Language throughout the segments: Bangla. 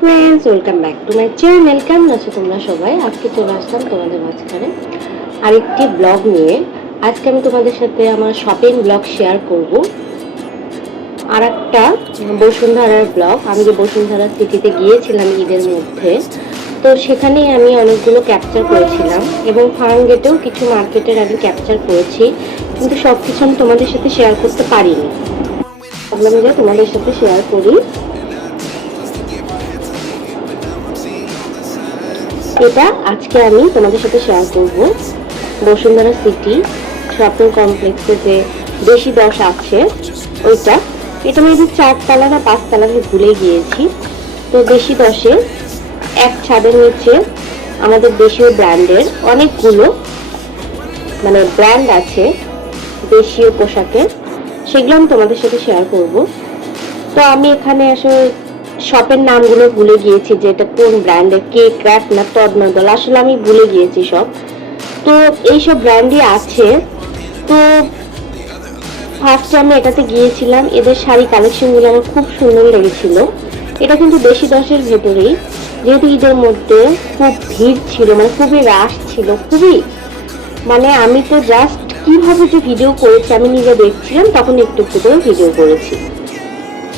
Friends welcome back to my channel কেমন আছো তোমরা সবাই? আজকে চলে আসলাম তোমাদের মাঝখানে আরেকটি ব্লগ নিয়ে। আজকে আমি তোমাদের সাথে আমার শপিং ব্লগ শেয়ার করব। আর একটা বসুন্ধরার ব্লগ আমি যে বসুন্ধরা সিটিতে গিয়েছিলাম ঈদের মধ্যে, তো সেখানে আমি অনেকগুলো ক্যাপচার করেছিলাম এবং ফার্ম গেটেও কিছু মার্কেটের আমি ক্যাপচার করেছি, কিন্তু সব কিছু আমি তোমাদের সাথে শেয়ার করতে পারিনি। ভাবলাম যে তোমাদের সাথে শেয়ার করি। এটা আজকে আমি তোমাদের সাথে শেয়ার করব। বসুন্ধরা সিটি শপিং কমপ্লেক্সে যে বেশি দশ আছে, ওইটা। এটা আমি যে চারতলা না পাঁচতলা আমি ভুলে গিয়েছি। তো বেশি দশে এক ছাদের নিচে আমাদের দেশীয় ব্র্যান্ডের অনেকগুলো মানে ব্র্যান্ড আছে, দেশীয় পোশাকের। সেগুলো আমি তোমাদের সাথে শেয়ার করব। তো আমি এখানে আসলে শপের নামগুলো ভুলে গিয়েছি যে এটা কোন ব্র্যান্ডের কে ক্র্যাফট না তদনদল আসলে আমি ভুলে গিয়েছি সব। তো এইসব ব্র্যান্ডই আছে। তো ফার্স্টে আমি এটাতে গিয়েছিলাম, এদের শাড়ি কালেকশনগুলো আমার খুব সুন্দর লেগেছিল। এটা কিন্তু দেশি দশের ভেতরেই। যেহেতু ঈদের মধ্যে খুব ভিড় ছিল মানে খুবই রাশ ছিল, খুবই। মানে আমি তো জাস্ট কীভাবে যে ভিডিও করেছি, আমি নিজে দেখছিলাম, তখন একটু একটু করে ভিডিও করেছি।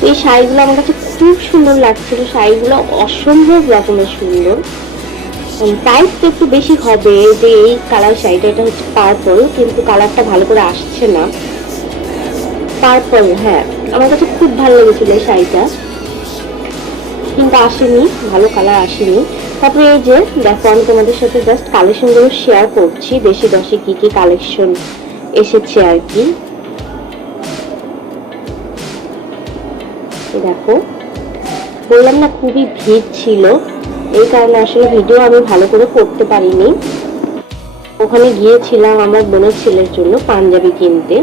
এই শাড়িগুলো আমার কাছে খুব সুন্দর লাগছিল শাড়িগুলো অসম্ভব রকমের সুন্দর। প্রাইস তো একটু বেশি হবে যে এই কালার শাড়িটা, এটা হচ্ছে পার্পল কিন্তু কালারটা ভালো করে আসছে না। পার্পল হ্যাঁ আমার কাছে খুব ভালো লেগেছিল এই শাড়িটা। কিন্তু আসেনি, ভালো কালার আসেনি। তারপরে এই যে, দেখো, আমি তোমাদের সাথে জাস্ট কালেকশনগুলো শেয়ার করছি। বেশি দশে কি কি কালেকশন এসেছে আর কি। দেখো। বললাম না খুবই ভিড় ছিল, এই কারণে আসলে ভিডিও আমি ভালো করে করতে পারিনি। ওখানে গিয়েছিলাম আমার বোনের ছেলের জন্য পাঞ্জাবি কিনতে।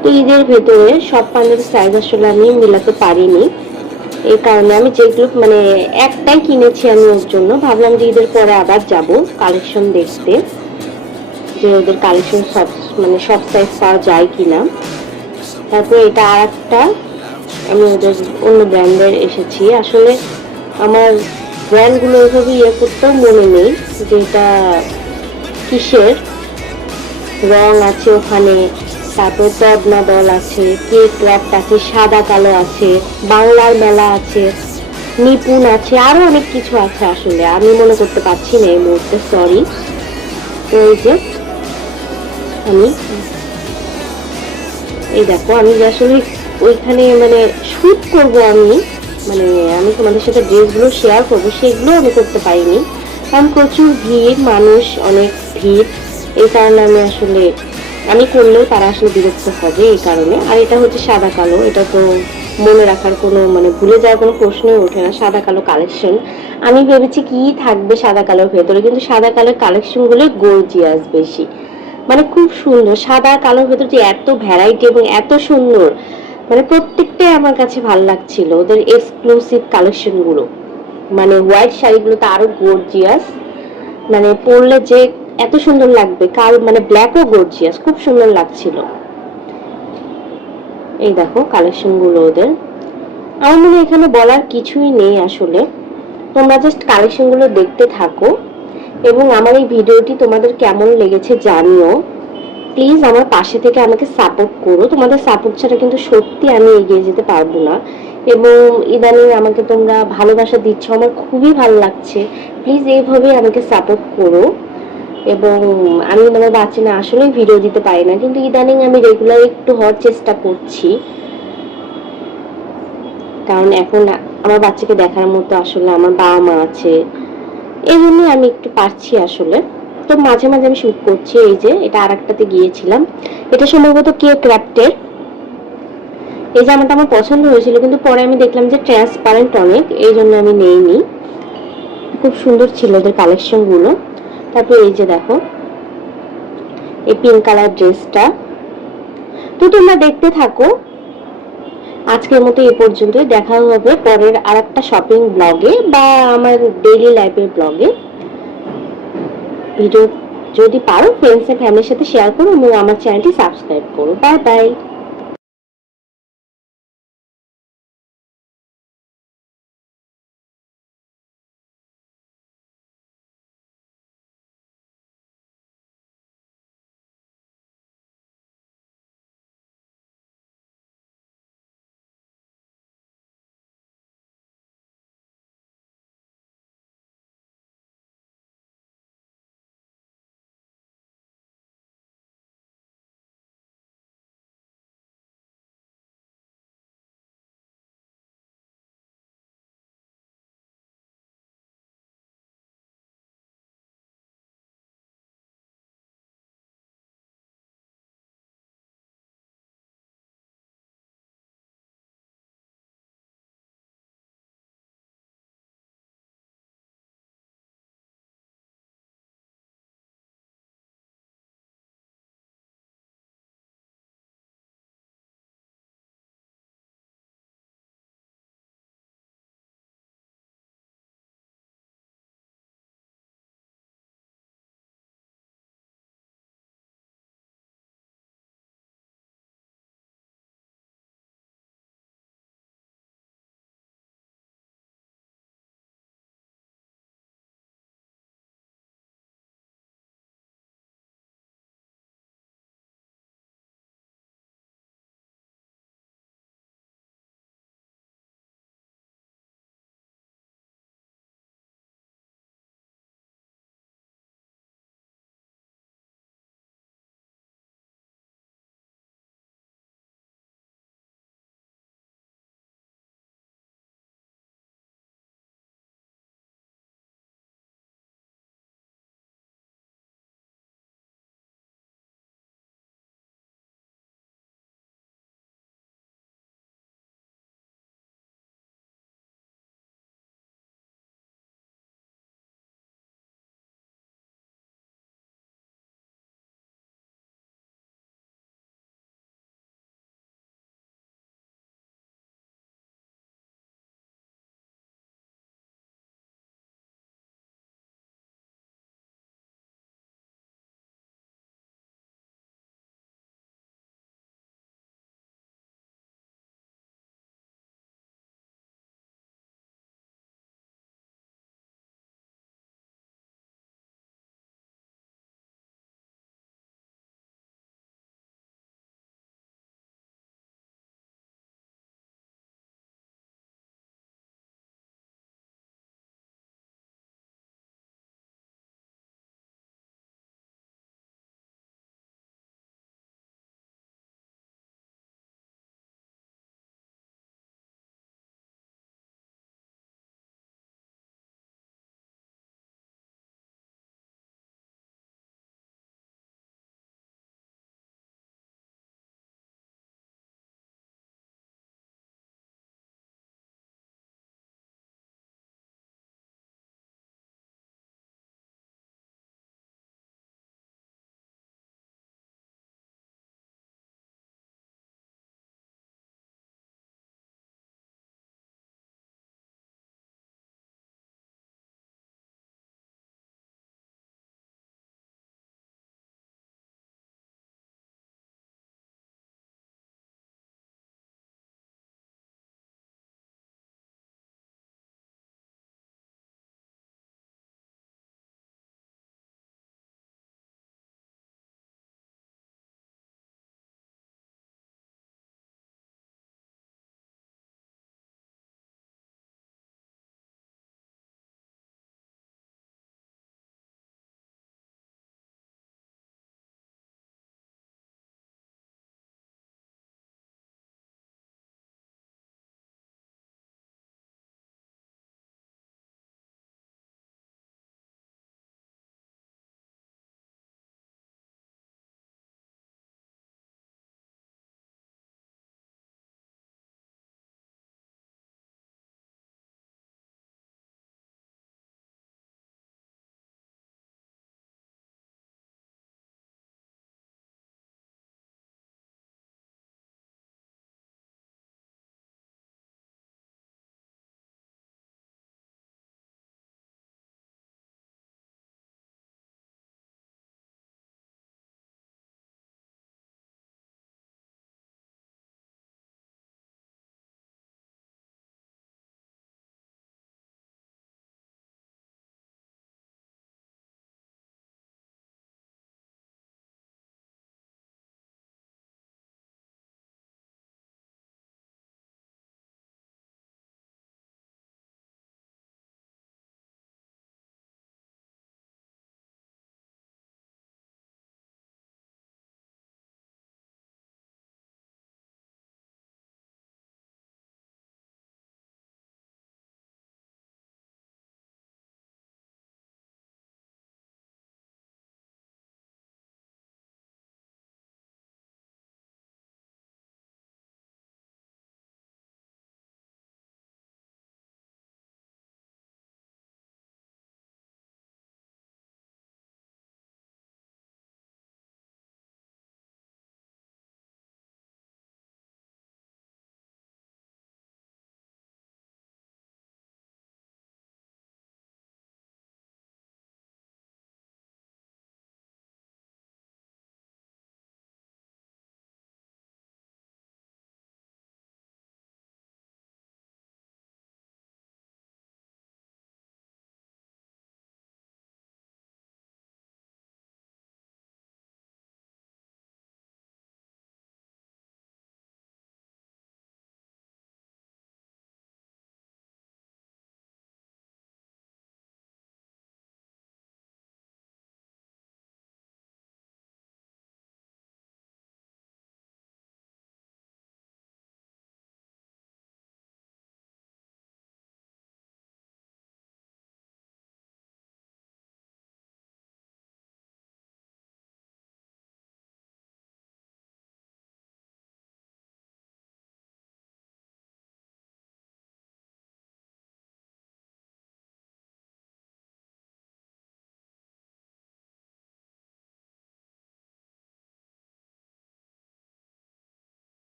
তো ঈদের ভেতরে সব পাঞ্জাবি সাইজ আসলে আমি মিলাতে পারিনি। এই কারণে আমি যেগুলো মানে একটাই কিনেছি আমি ওর জন্য। ভাবলাম যে ঈদের পরে আবার যাব কালেকশন দেখতে, যে ওদের কালেকশন সব মানে সব সাইজ পাওয়া যায় কিনা। তারপরে এটা আর একটা আমি ওদের অন্য ব্র্যান্ডের এসেছি। আসলে আমার ব্র্যান্ডগুলো ওইভাবে ইয়ে করতেও মনে নেই যে এটা কিসের। রং আছে ওখানে, তারপর পদ্মা দল আছে, কে ক্রাফট আছে, সাদা, কালো আছে, বাংলার মেলা আছে, নিপুণ আছে আরও অনেক কিছু আছে আসলে। আমি মনে করতে পারছি না এই মুহূর্তে সরি তো এই যে আমি, এই দেখো, আমি আসলে ওইখানে মানে শ্যুট করব আমি। মানে আমি তোমাদের সাথে ড্রেসগুলো শেয়ার করব, সেগুলো আমি করতে পারিনি। কারণ প্রচুর ভিড়, মানুষ, অনেক ভিড়। এই কারণে আমি আসলে, আমি করলেও তারা আসলে বিরক্ত হবে এই কারণে। আর এটা হচ্ছে সাদা কালো, এটা তো মনে রাখার কোনো মানে ভুলে যাওয়ার কোনো প্রশ্নই ওঠে না, সাদা কালো কালেকশন আমি ভেবেছি কি থাকবে সাদা কালোর ভেতরে, কিন্তু সাদা কালোর কালেকশনগুলোই গর্জিয়াস বেশি। মানে খুব সুন্দর, সাদা কালোর ভেতরে যে এত ভ্যারাইটি এবং এত সুন্দর মানে প্রত্যেকটাই আমার কাছে ভালো লাগছিল, ওদের এক্সক্লুসিভ কালেকশনগুলো মানে হোয়াইট শাড়িগুলো তো আরও গর্জিয়াস মানে পরলে যে এত সুন্দর লাগবে কাল মানে ব্ল্যাকও গর্জিয়াস খুব সুন্দর লাগছিল। এই দেখো কালেকশনগুলো ওদের। আমার মনে এখানে বলার কিছুই নেই আসলে। তোমরা জাস্ট কালেকশনগুলো দেখতে থাকো, এবং আমার এই ভিডিওটি তোমাদের কেমন লেগেছে জানিও। প্লিজ আমার পাশে থেকে আমাকে সাপোর্ট করো। তোমাদের সাপোর্ট ছাড়া কিন্তু সত্যি আমি এগিয়ে যেতে পারব না। এবং ইদানিং আমাকে তোমরা ভালোবাসা দিচ্ছ, আমার খুবই ভালো লাগছে। প্লিজ এইভাবেই আমাকে সাপোর্ট করো। এবং আমি আমার বাচ্চা না, আসলেই ভিডিও দিতে পারি না। কিন্তু ইদানিং আমি রেগুলার একটু হওয়ার চেষ্টা করছি। কারণ এখন আমার বাচ্চাকে দেখার মতো আসলে আমার বাবা মা আছে। এই জন্যই আমি একটু পারছি আসলে। তো মাঝে মাঝে আমি শুট করছি, এই যে, এটা আর একটাতে গিয়েছিলাম। এটা সম্ভবত কে ক্রাফটের এই জামাটা আমার পছন্দ হয়েছিল, কিন্তু পরে আমি দেখলাম যে ট্রান্সপারেন্ট অনেক, এই জন্য আমি নেইনি। খুব সুন্দর ছিল ওদের কালেকশনগুলো। তারপর এই যে দেখো, এই পিঙ্ক কালার ড্রেসটা তো তোমরা দেখতে থাকো, আজকের মতো এ পর্যন্ত দেখা হবে পরের আর একটা শপিং ব্লগে বা আমার ডেইলি লাইফের ব্লগে ভিডিও যদি পারো ফ্রেন্ডস এন্ড ফ্যামিলির সাথে শেয়ার করো এবং আমার চ্যানেলটি সাবস্ক্রাইব করো। Bye bye